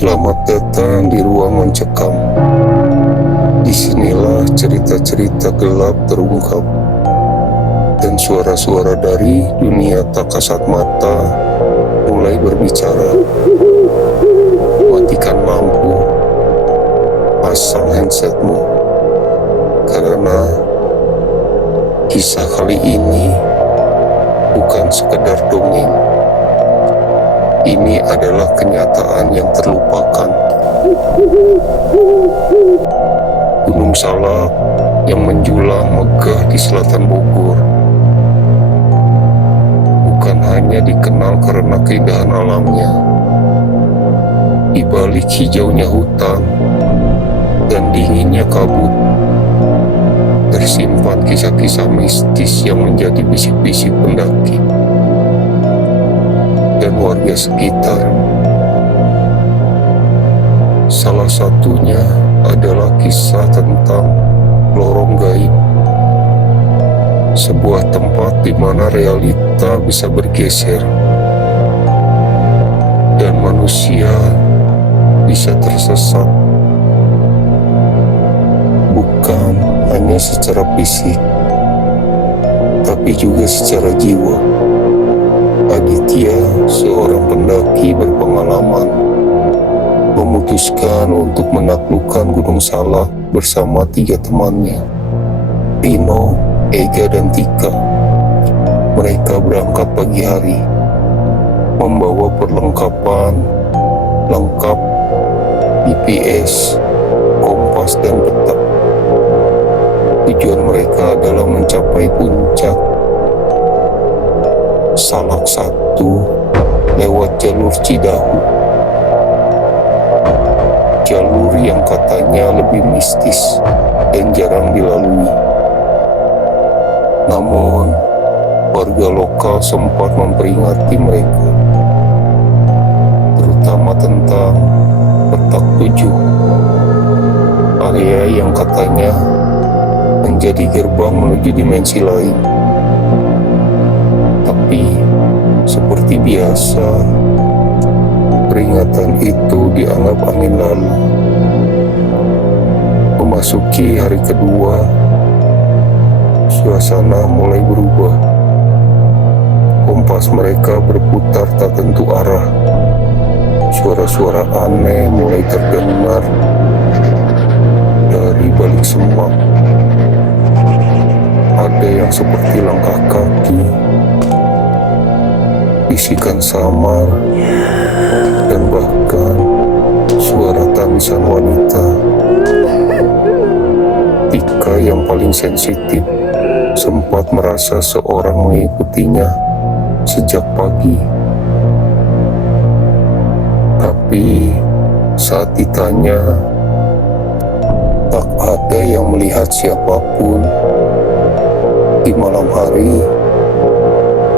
Selamat datang di ruang mencekam. Disinilah cerita-cerita gelap terungkap, dan suara-suara dari dunia tak kasat mata mulai berbicara. Matikan lampu, pasang handsetmu, karena kisah kali ini bukan sekedar dongeng. Ini adalah kenyataan yang terlupakan. Gunung Salak yang menjulang megah di selatan Bogor bukan hanya dikenal karena keindahan alamnya. Di balik hijaunya hutan dan dinginnya kabut, tersimpan kisah-kisah mistis yang menjadi bisik-bisik pendaki dan warga sekitar. Salah satunya adalah kisah tentang lorong gaib, sebuah tempat di mana realita bisa bergeser dan manusia bisa tersesat, bukan hanya secara fisik, tapi juga secara jiwa. Aditya, seorang pendaki berpengalaman, memutuskan untuk menaklukkan Gunung Salak bersama 3 temannya, Pino, Ega, dan Tika. Mereka berangkat pagi hari, membawa perlengkapan lengkap, GPS, kompas, dan peta. Tujuan mereka adalah mencapai puncak Salak 1 lewat jalur Cidahu, jalur yang katanya lebih mistis dan jarang dilalui. Namun, warga lokal sempat memperingati mereka, terutama tentang petak 7, area yang katanya menjadi gerbang menuju dimensi lain. Tapi, seperti biasa, peringatan itu dianggap angin lalu. Memasuki hari kedua, suasana mulai berubah. Kompas mereka berputar tak tentu arah. Suara-suara aneh mulai terdengar dari balik semak. Ada yang seperti langkah kaki, bisikan samar, dan bahkan suara tangisan wanita. Tika yang paling sensitif sempat merasa seorang mengikutinya sejak pagi. Tapi saat ditanya, tak ada yang melihat siapapun. Di malam hari,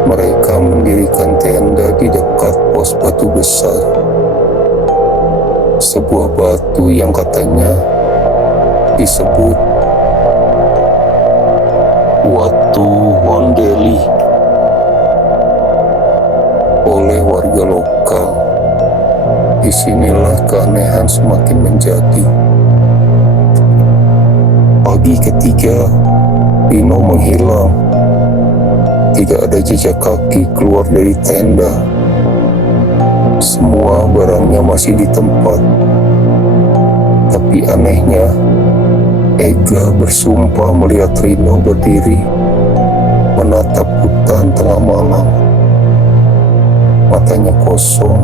mereka mendirikan tenda di dekat pos batu besar. Sebuah batu yang katanya disebut Watu Wondeli oleh warga lokal. Disinilah keanehan semakin menjadi. Pagi ketiga, Pino menghilang. Tidak ada jejak kaki keluar dari tenda. Semua barangnya masih di tempat. Tapi anehnya, Ega bersumpah melihat Rino berdiri menatap hutan tengah malam. Matanya kosong,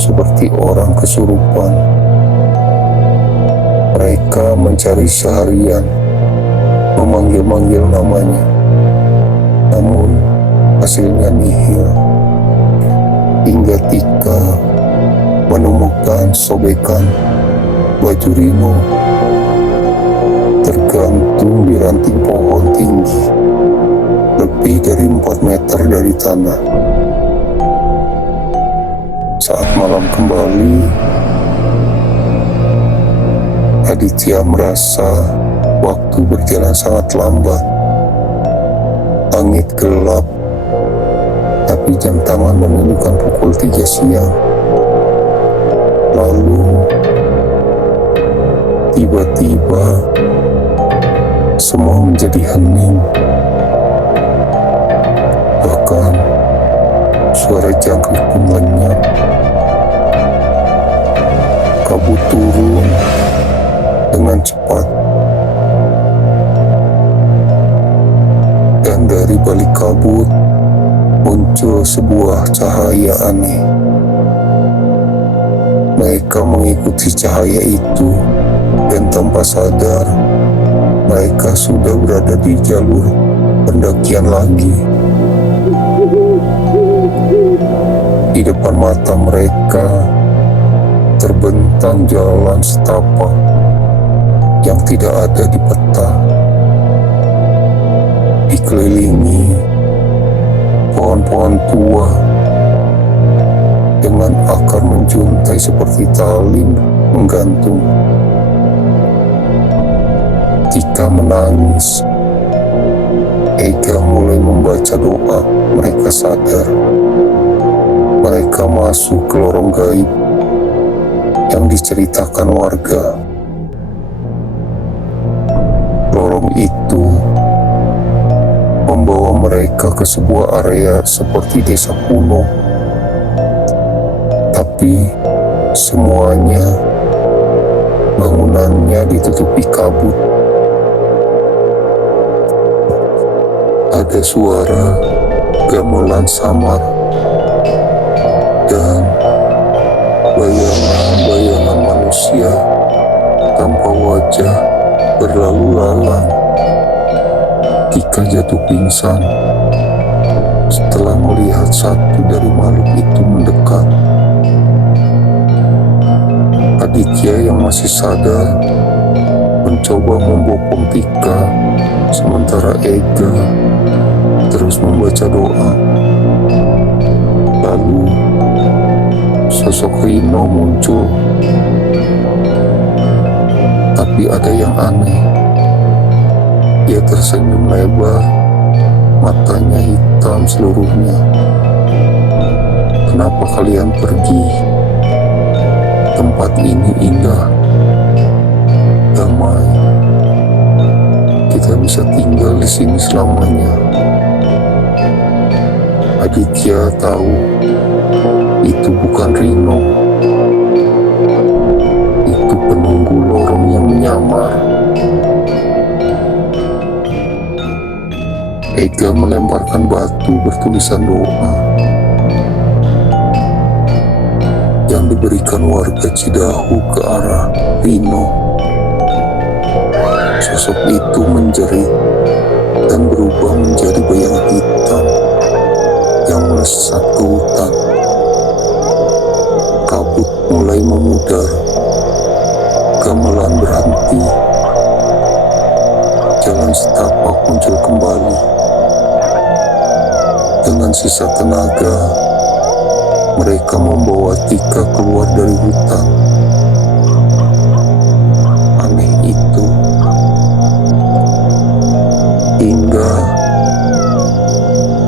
seperti orang kesurupan. Mereka mencari seharian, memanggil-manggil namanya. Namun, hasilnya nihil. Hingga Tika menemukan sobekan baju Rino tergantung di ranting pohon tinggi, lebih dari 4 meter dari tanah. Saat malam kembali, Aditya merasa waktu berjalan sangat lambat. Langit gelap, tapi jam tangan menunjukkan pukul 3 siang. Lalu Lalu, tiba-tiba, semua menjadi hening. Bahkan, suara jangkrik pun lenyap. Kabut turun dengan cepat. Dan dari balik kabut, muncul sebuah cahaya aneh. Mereka mengikuti cahaya itu, dan tanpa sadar, mereka sudah berada di jalur pendakian lagi. Di depan mata mereka, terbentang jalan setapak yang tidak ada di peta. Dikelilingi pohon-pohon tua dengan akar menjuntai seperti tali menggantung. Ketika menangis, Ega mulai membaca doa. Mereka sadar mereka masuk ke lorong gaib yang diceritakan warga. Lorong itu membawa mereka ke sebuah area seperti desa kuno, tapi semuanya bangunannya ditutupi kabut. Ada suara gamelan samar dan bayangan-bayangan manusia tanpa wajah berlalu lalang. Tika jatuh pingsan setelah melihat satu dari makhluk itu mendekat. Aditya yang masih sadar mencoba membopong Tika, sementara Ega terus membaca doa. Lalu sosok Rino muncul, tapi ada yang aneh. Dia tersenyum lebar, matanya hitam seluruhnya. Kenapa kalian pergi? Tempat ini indah, damai. Kita bisa tinggal di sini selamanya. Aditya tahu itu bukan Rino. Itu penunggu lorong yang menyamar. Ega melemparkan batu bertulisan doa yang diberikan warga Cidahu ke arah Rino. Sosok itu menjerit dan berubah menjadi bayangan hitam yang melesat ke hutan. Kabut mulai memudar, gamelan berhenti, jalan setapak muncul kembali. Dengan sisa tenaga, mereka membawa Tika keluar dari hutan. Aneh itu, hingga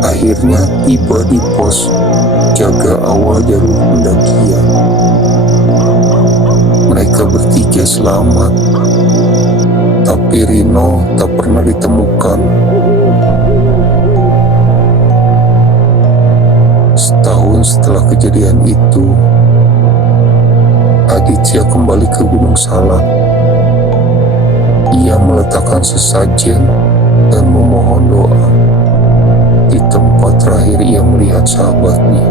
akhirnya tiba di pos jaga awal jalur pendakian. Mereka bertiga selamat, tapi Rino tak pernah ditemukan. Setahun setelah kejadian itu, Aditya kembali ke Gunung Salak. Ia meletakkan sesajen dan memohon doa di tempat terakhir ia melihat sahabatnya.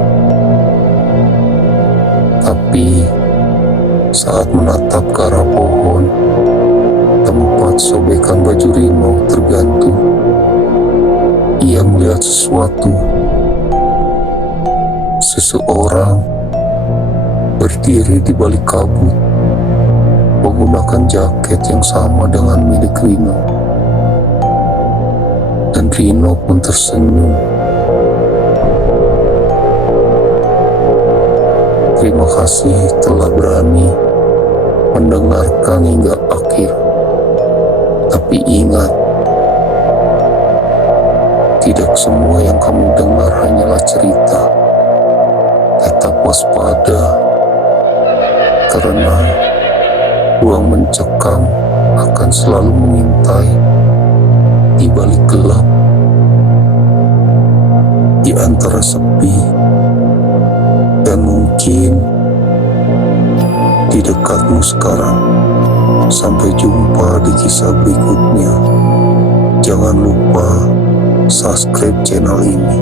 Tapi saat menatap ke arah pohon tempat sobekan baju Rino tergantung, ia melihat sesuatu. Seseorang berdiri di balik kabut, menggunakan jaket yang sama dengan milik Rino. Dan Rino pun tersenyum. Terima kasih telah berani mendengarkan hingga akhir. Tapi ingat, tidak semua yang kamu dengar hanyalah cerita. Tetap waspada. karena ruang mencekam akan selalu mengintai di balik gelap, di antara sepi, dan mungkin di dekatmu sekarang. Sampai jumpa di kisah berikutnya. Jangan lupa subscribe channel ini.